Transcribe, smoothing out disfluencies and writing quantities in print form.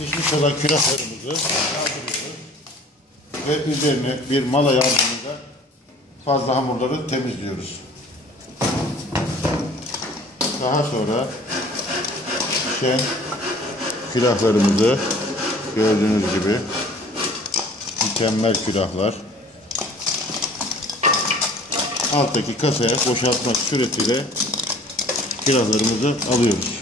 pişmiş olan külahlarımızı yağdırıyoruz. Ve üzerine bir mala yardımıyla fazla hamurları temizliyoruz. Daha sonra pişen külahlarımızı gördüğünüz gibi mükemmel külahlar alttaki kasaya boşaltmak suretiyle külahlarımızı alıyoruz.